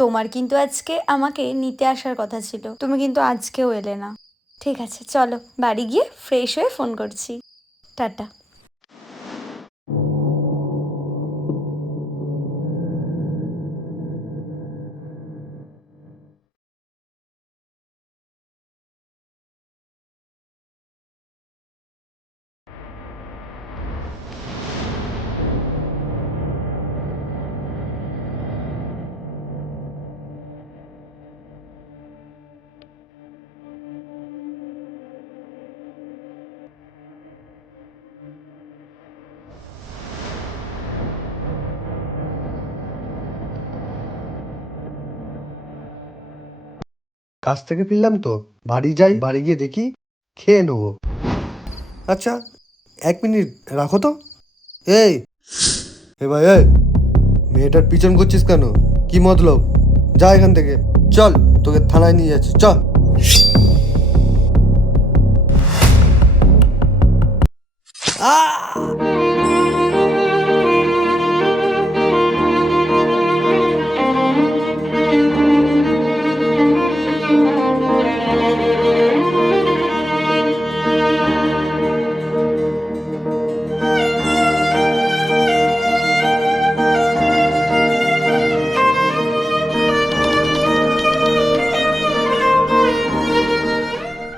তোমার কিন্তু আজকে আমাকে নিতে আসার কথা ছিল, তুমি কিন্তু আজকেও এলে না। ঠিক আছে, চলো বাড়ি গিয়ে ফ্রেশ হয়ে ফোন করছি। টাটা। কাজ থেকে ফিরলাম তো, বাড়ি যাই, বাড়ি গিয়ে দেখি খেয়ে নেবো। আচ্ছা, 1 মিনিট রাখো তো। এই ভাই, এই মেয়েটার পিছন করছিস কেন? কি মতলব? যা এখান থেকে, চল, তোকে থানায় নিয়ে যাচ্ছি, চল। আহ!